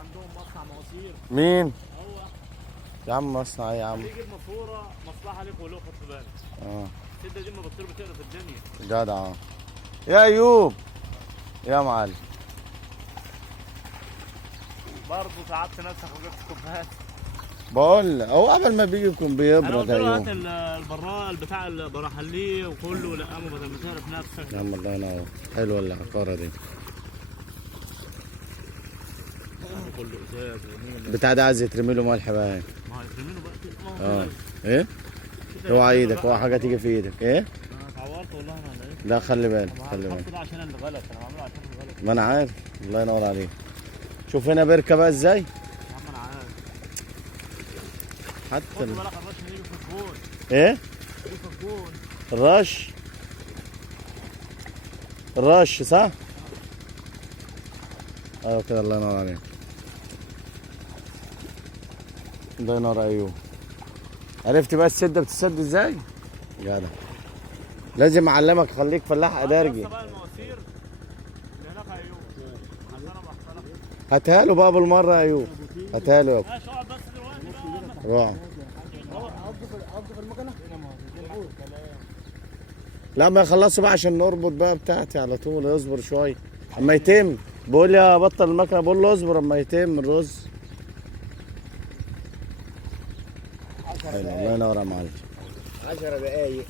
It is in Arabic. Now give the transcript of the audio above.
عندهم مصنع مواسير. مين؟ هو يا عم مصنع يا عم. بيجيب ماسوره مصلحه ليك ولو خد بالك. السده دي ما بتطير بتقرا في الدنيا. جدع. يا ايوب يا معلم. برضه تعبت نفسك وجبت كوبايات. بقول هو قبل ما بيجي يكون انا بيبرد قلت يا له هات ايوب. البراد بتاع البراحليه وكله، لا قاموا بدل ما تعرف نفسك. يا عم الله ينور. حلوه العقاره دي. كله ازاز ونيل. بتاع ده عايز يترمي له ملح بقى. ما هو يترميله بقى كده. ايه؟ اوعى ايدك، اوعى حاجه تيجي في ايدك. ايه؟ انا اتعورت والله انا ولا ايه؟ لا خلي بالك خلي الخط بالك. ده عشان الغلط، انا بعمله عشان الغلط. ما انا عارف. الله ينور عليك. شوف هنا بركه بقى ازاي. يا عم انا عارف. حتى خد بالك الرش هيجي في الجون. ايه؟ يجي في الجون. الرش. الرش صح؟ ايوه كده الله ينور عليك. الله ينور ايوه. عرفت بقى السده بتتسد ازاي؟ جدع. لازم اعلمك اخليك فلاح ادارجي. بقى المواسير اللي هناك ايوه. عشان ابقى هاتها له بقى بالمره يا ايوب. هاتها له يابا. ماشي اقعد بس دلوقتي بقى. روح. اقف المكنه. لا ما يخلصوا بقى عشان نربط بقى بتاعتي على طول. اصبر شويه اما يتم. بقول يا بطل المكنه، بقول له اصبر اما يتم الرز. حلو الله ينور يا معلم. 10 دقايق.